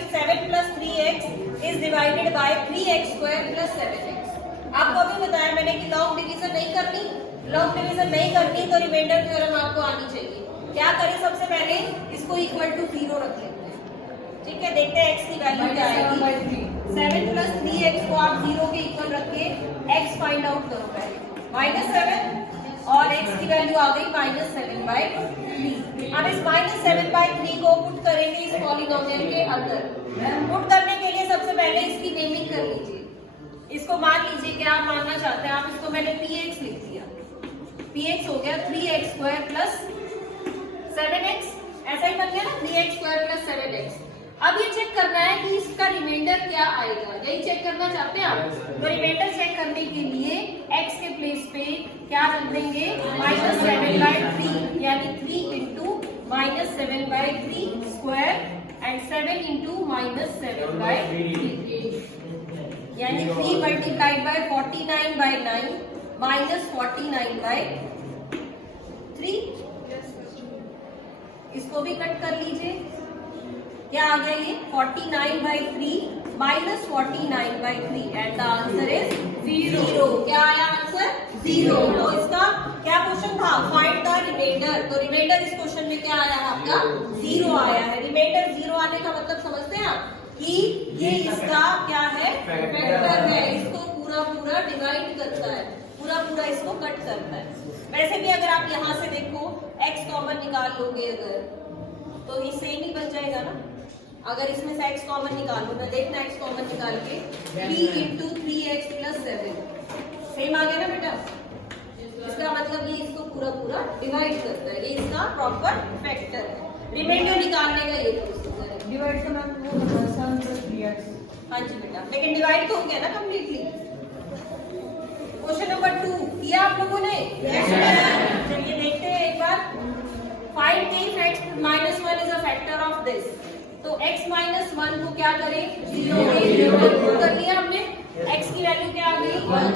if 7 plus 3x is divided by 3x square plus 7x। आपको अभी बताया मैंने कि लॉन्ग डिवीजन नहीं करनी, लॉन्ग डिवीजन नहीं करनी तो रिमाइंडर थ्योरम आपको आनी चाहिए। क्या करें, सबसे पहले इसको इक्वल टू 0 रख लेते हैं। ठीक है, देखते हैं x की वैल्यू क्या आएगी। 7 प्लस 3x को आप 0 के इक्वल रख के x फाइंड आउट करो पहले, -7 और x की वैल्यू आ गई -7/3। अब इस -7/3 को पुट करेंगे इस पॉलिनोमियल के अंदर। पुट करने के लिए सबसे पहले इसकी नेमिंग कर लीजिए। इसको मान लीजिए क्या आप मानना चाहते हैं, आप इसको मैंने px लिख दिया, px हो गया 3x स्क्वायर प्लस 7x, ऐसा ही बन गया ना 3x स्क्वायर प्लस 7x। अब ये चेक करना है कि इसका रिमाइंडर क्या आएगा, यही चेक करना चाहते हैं आप। तो रिमाइंडर चेक करने के लिए x के प्लेस पे क्या रख देंगे, -7/3 यानी 3 इंटू -7/3 स्क्वायर एंड 7 इंटू -7/3 यानी 3 मल्टीप्लाइड बाय 49/9 -49/3। इसको भी कट कर लीजिए, क्या आ गया ये 49/3 -49/3 एंड द आंसर इज 0। क्या आया आंसर 0। तो इसका क्या क्वेश्चन था, फाइंड द रिमाइंडर। तो रिमाइंडर इस क्वेश्चन में क्या आया है आपका 0 आया है। रिमाइंडर 0 आने का मतलब समझते हैं आप कि ये इसका क्या है, फैक्टर है, इसको पूरा पूरा डिवाइड करता है, पूरा पूरा इसको कट करता है। वैसे भी अगर आप यहाँ से देखो x कॉमन निकाल लोगे अगर तो ये सेम ही बन जाएगा ना। अगर इसमें से x कॉमन निकालो ना, देखना x कॉमन निकाल के 3 इंटू 3x प्लस 7 सेम आ गया ना बेटा। इसका मतलब ये इसको पूरा पूरा डिवाइड करता है, ये इसका प्रॉपर फैक्टर है। रिमाइंडर निकालने का ये प्रोसीजर है। डिवाइड का मैम वो सम प्लस 3x। हाँ जी बेटा, लेकिन डिवाइड तो हो गया ना कम्प्लीटली। क्वेश्चन नंबर 2 किया आप लोगों ने? चलिए देखते हैं एक बार। Find the x -1 is a factor of this. तो x -1 को क्या करें, 0 कर लिया हमने। x की वैल्यू क्या आ गई 1।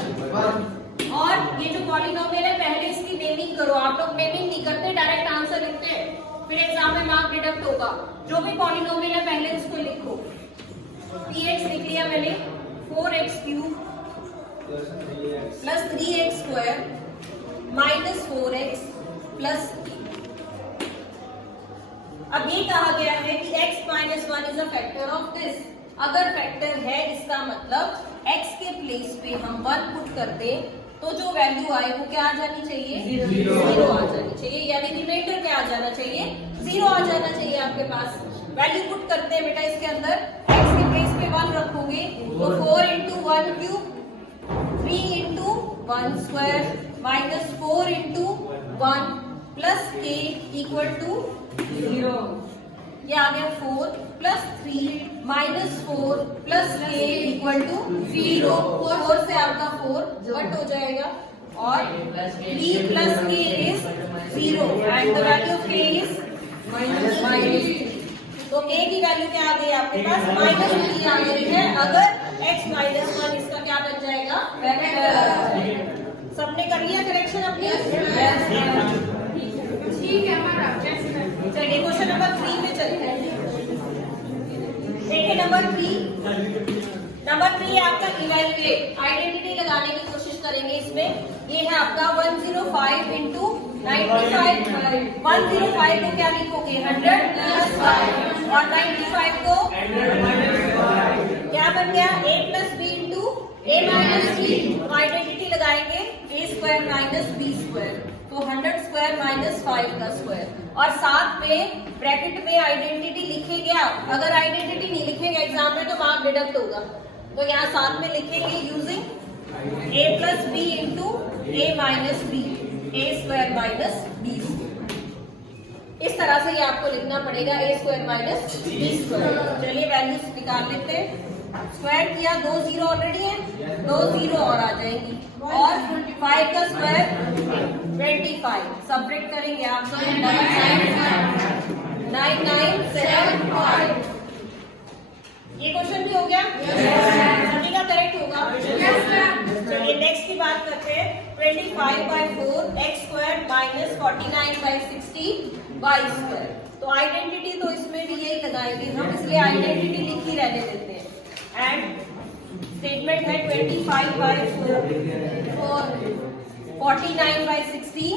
और ये जो पॉलिनोमियल है पहले इसकी नेमिंग करो। आप लोग नेमिंग नहीं करते, डायरेक्ट आंसर लिखते हैं, फिर एग्जाम में मार्क डिडक्ट होगा। जो भी पॉलिनोमियल है पहले उसको लिखो। px लिख लिया मैंने 4x³ plus 3x square -4x plus 3। अब ये कहा गया है कि x -1 is a factor of this. अगर फैक्टर है इसका मतलब x के प्लेस पे हम 1 पुट कर दें तो जो वैल्यू आए वो क्या आ जानी चाहिए, 0 आ जानी चाहिए। यानी रिमाइंडर क्या आ जाना चाहिए, 0 आ जाना चाहिए आपके पास। वैल्यू पुट करते हैं बेटा इसके अंदर, x के प्लेस पे 1 रखोगे तो 4 into 1 cube 3 into 1 square -4 into 1 plus k equal to 0। ये आ गया 4 plus 3 -4 plus k equal to 0। 4 से आपका 4 कट हो जाएगा और 3 plus k is 0 and the value of k is -3। तो k की वैल्यू क्या आ गई आपके पास, -3 आ गई है। अगर x -1 इसका क्या बन जाएगा, फैक्टर। सबने कर लिया करेक्शन अपनी? ठीक है हमारा। चलिए क्वेश्चन नंबर 3 पे चलते हैं। देखिए नंबर 3 आपका इवैल्यूएट, आइडेंटिटी लगाने की कोशिश करेंगे इसमें। ये है आपका 105 इंटू 95। 105 को क्या लिखोगे, 100 प्लस 5 और 95 को क्या बन गया, a plus b into a minus b. Identity लगाएंगे a square minus b square, तो 100 स्क्वायर माइनस 5 का स्क्वायर। और साथ में ब्रैकेट में आइडेंटिटी लिखेंगे आप। अगर आइडेंटिटी नहीं लिखेंगे एग्जाम में तो मार्क डिडक्ट होगा। तो यहाँ साथ में लिखेंगे using a plus b into a minus b, a square minus b. इस तरह से ये आपको लिखना पड़ेगा, a square minus b square. चलिए वैल्यूज निकाल लेते हैं। स्क्वायर किया, 2 0 ऑलरेडी है, 2 0 और आ जाएंगी। और 5 का स्क्वायर 25, सब्ट्रैक्ट करेंगे आप 9975। ये क्वेश्चन भी हो गया, सभी का करेक्ट होगा। चलिए नेक्स्ट की बात करते हैं। 25/4 x square minus 49/60 y square. तो आइडेंटिटी तो इसमें भी यही लगाएंगे हम, इसलिए आइडेंटिटी लिख ही रहने देते हैं। एंड स्टेटमेंट है 25/4 49/16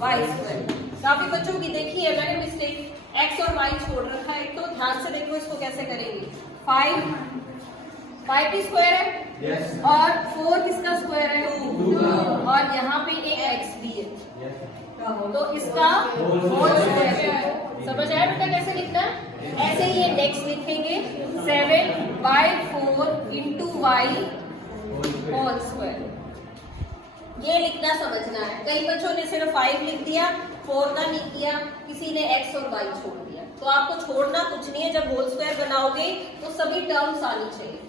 y स्क्वायर। काफी बच्चों की देखी है मैंने मिस्टेक, x और y छोड़ रखा है। तो ध्यान से देखो इसको कैसे करेंगे। 5 की स्क्वायर है और 4 किसका स्क्वायर है, 2 और यहाँ पे एक x भी है, तो इसका होल स्क्वायर। समझ आया बेटा कैसे लिखना है? ऐसे ही ये नेक्स्ट लिखेंगे 7/4 इंटू y होल स्क्वायर। ये लिखना समझना है। कई बच्चों ने सिर्फ 5 लिख दिया, 4 का नहीं किया, किसी ने x और y छोड़ दिया। तो आपको छोड़ना कुछ नहीं है, जब होल स्क्वायर बनाओगे तो सभी टर्म्स आनी चाहिए।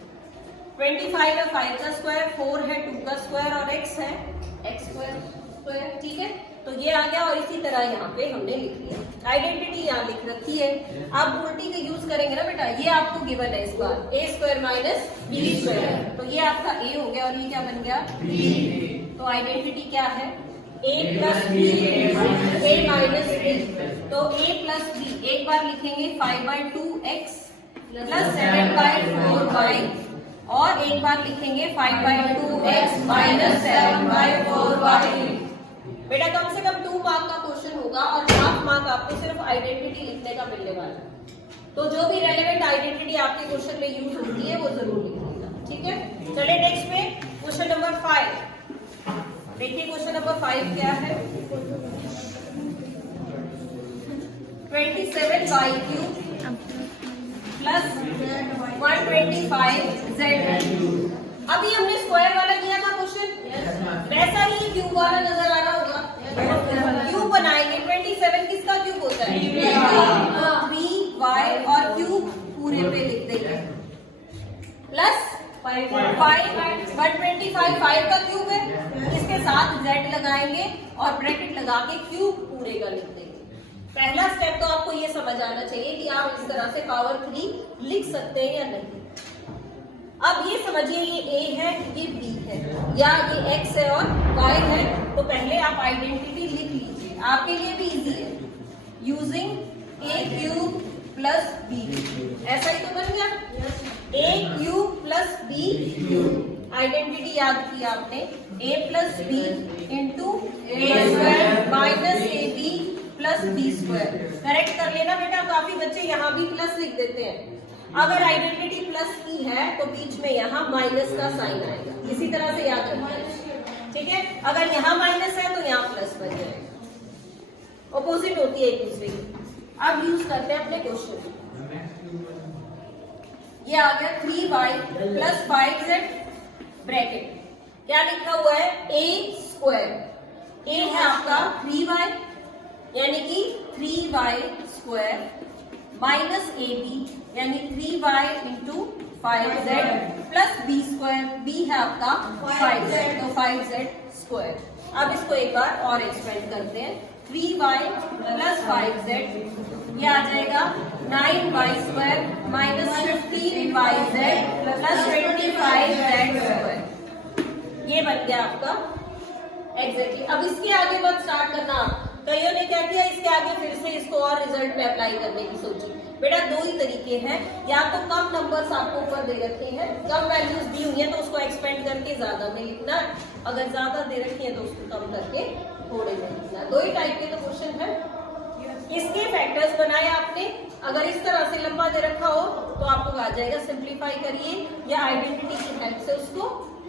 25 है 5 का स्क्वायर, 4 है 2 का स्क्वायर और x है x स्क्वायर। ठीक है, तो ये आ गया। और इसी तरह यहाँ पे हमने लिख लिया, आइडेंटिटी यहाँ लिख रखी है। आप उल्टी का यूज करेंगे ना बेटा, ये आपको गिवन है इस बार a square minus b square, तो ये आपका a हो गया और ये क्या बन गया b। तो आइडेंटिटी क्या है, a plus b a minus b। तो a प्लस b एक बार लिखेंगे 5/2x प्लस 7/4y और एक बार लिखेंगे 5/2x माइनस 7/4y। बेटा कम से कम 2 मार्क का क्वेश्चन होगा और हाफ मार्क आपको सिर्फ आइडेंटिटी लिखने का मिलने वाला है। तो जो भी रेलेवेंट आइडेंटिटी आपके क्वेश्चन में यूज होती है वो जरूर लिखिएगा। ठीक है, चलिए नेक्स्ट में क्वेश्चन नंबर 5 देखिए। क्वेश्चन नंबर 5 क्या है, 27y³ प्लस 125z। अभी हमने स्क्वायर वाला किया था क्वेश्चन, वैसा ही क्यूब वाला नजर आ रहा होगा। क्यूब बनाएंगे, 27 किसका क्यूब होता है, b y और क्यूब पूरे पे लिख देंगे प्लस 5 125 5 का क्यूब है, इसके साथ z लगाएंगे और ब्रैकेट लगा के क्यूब पूरे का लिख देंगे। पहला स्टेप तो आपको ये समझ आना चाहिए कि आप इस तरह से पावर 3 लिख सकते हैं या नहीं। अब ये समझिए ये a है, ये b है, या ये x है और y है। तो पहले आप आइडेंटिटी लिख लीजिए, आपके लिए भी इजी है। यूजिंग a³ प्लस b, ऐसा ही तो बन गया a³ प्लस b³। आइडेंटिटी याद की आपने, a plus b into a square minus ab plus b square. Correct कर लेना बेटा, काफी बच्चे यहाँ भी प्लस लिख देते हैं। अगर आइडेंटिटी प्लस की है तो बीच में यहाँ माइनस का साइन आएगा, इसी तरह से याद रखना है। ठीक है, अगर यहाँ माइनस है तो यहाँ प्लस बन जाएगा, ऑपोजिट होती है एक दूसरे की। अब यूज करते हैं अपने क्वेश्चन। ये आ गया 3y प्लस 5z ब्रैकेट, क्या लिखा हुआ है a स्क्वायर। a है आपका 3y यानी कि 3y स्क्वायर माइनस ab यानी 3y into 5z plus b square, b है आपका 5z तो 5z स्क्वायर। अब इसको एक बार और एक्सपेंड करते हैं, 3y प्लस 5z ये आ जाएगा 9y square minus 15yz plus 25z square. ये बन गया आपका एग्जैक्टली। अब इसके आगे मत स्टार्ट करना। कईयों ने क्या किया, इसके आगे फिर से इसको और रिजल्ट में अप्लाई करने की सोची। बेटा 2 ही तरीके हैं, या तो कम नंबर्स आपको ऊपर दे रखे हैं, कम वैल्यूज दी हुई है तो उसको एक्सपेंड करके ज्यादा में लिखना, अगर ज्यादा दे रखी है तो उसको कम करके थोड़े में लिखना। 2 ही टाइप के तो क्वेश्चन है। इसके फैक्टर्स बनाए आपने, अगर इस तरह से लंबा दे रखा हो तो आपको आ जाएगा, सिंप्लीफाई करिए या आइडेंटिटी की हेल्प से उसको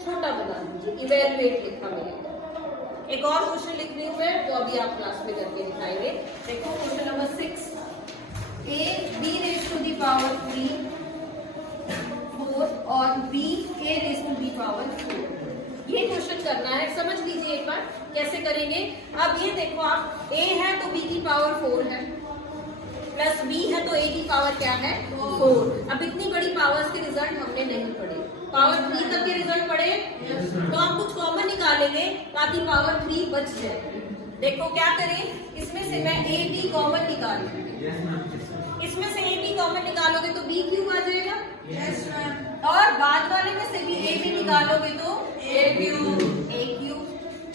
छोटा बना दीजिए, इवेल्युएट लिखा मिलेगा। एक और क्वेश्चन लिख रही हूँ मैं, तो अभी आप क्लास में करके दिखाएंगे। देखो question number 6, a b raise to the power 3 4 और b a raise to the power 4। ये क्वेश्चन करना है, समझ लीजिए एक बार कैसे करेंगे। अब ये देखो आप, a है तो b की पावर 4 है, प्लस b है तो a की पावर क्या है 4। अब इतनी बड़ी पावर्स के रिजल्ट हमने नहीं पढ़े, पावर 3 तक के रिजल्ट पढ़े, तो हम कुछ कॉमन निकालेंगे ताकि पावर 3 बच जाए। देखो क्या करें, इसमें से मैं a b कॉमन निकाल लूंगी, इसमें से a b कॉमन निकालोगे तो b क्यूब आ जाएगा, और बाद वाले में से भी a b निकालोगे तो a क्यूब।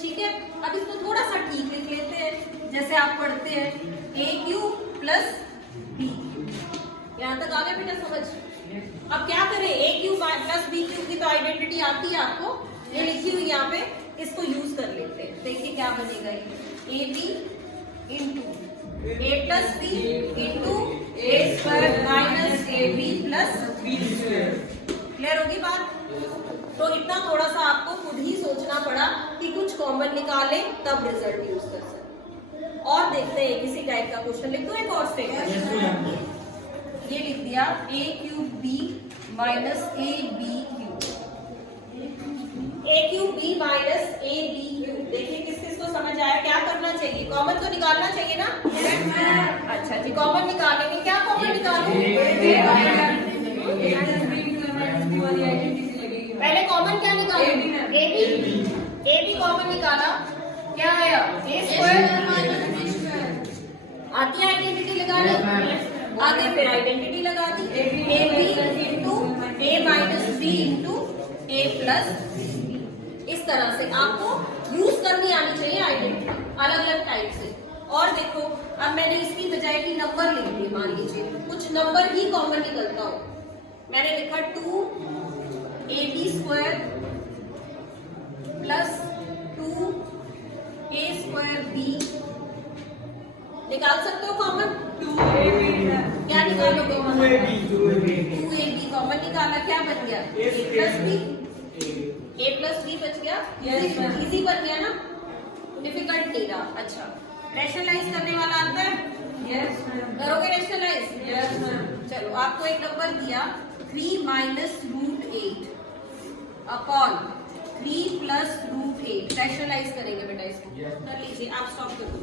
ठीक है, अब इसको थोड़ा सा ठीक लिख लेते हैं, जैसे आप पढ़ते हैं a क्यूब प्लस यहाँ तक आ गए बेटा समझ? अब क्या करें, ए क्यूब प्लस बी क्यूब की तो आइडेंटिटी आती है आपको, ये लिखी हुई यहाँ पे, इसको यूज कर लेते हैं। देखिए क्या बनेगा, a B into A plus b into a square minus A b plus b square. Clear होगी बात? तो इतना थोड़ा सा आपको खुद ही सोचना पड़ा कि कुछ कॉमन निकाले तब रिजल्ट यूज कर सकते। और देखते हैं किसी टाइप का क्वेश्चन, लिख दो एक और स्टेटमेंट। ये लिख दिया A cube B minus A B cube, A cube B minus A B cube. देखिए किस किस को समझ आया? क्या करना चाहिए? कॉमन तो निकालना चाहिए ना? अच्छा जी, कॉमन निकालेंगे। क्या कॉमन निकालूं? पहले कॉमन क्या निकालूं? ए बी कॉमन निकाला, क्या आया? ए स्क्वायर आती आइडेंटिटी लगानी, आगे फिर आइडेंटिटी लगा दी, A B into A minus B into A plus B. इस तरह से आपको यूज करनी आनी चाहिए आइडेंटिटी अलग अलग टाइप से। और देखो अब मैंने इसकी बजाय की नंबर लिख दिए, मान लीजिए कुछ नंबर ही कॉमन निकलता हो, मैंने लिखा 2 a b square plus 2 a square b. निकाल सकते हो कॉमन? क्या निकालोगे? 2ab कॉमन निकाला, क्या बन गया? a प्लस बी बच गया। इजी बन गया ना, डिफिकल्ट नहीं रहा। अच्छा, रैशनलाइज करने वाला आता है? Yes ma'am. करोगे रैशनलाइज? Yes ma'am. चलो आपको एक नंबर दिया 3 minus root 8 upon 3 plus root 8। Rationalise करेंगे बेटा इसको, कर लीजिए आप, स्टॉप कर दो।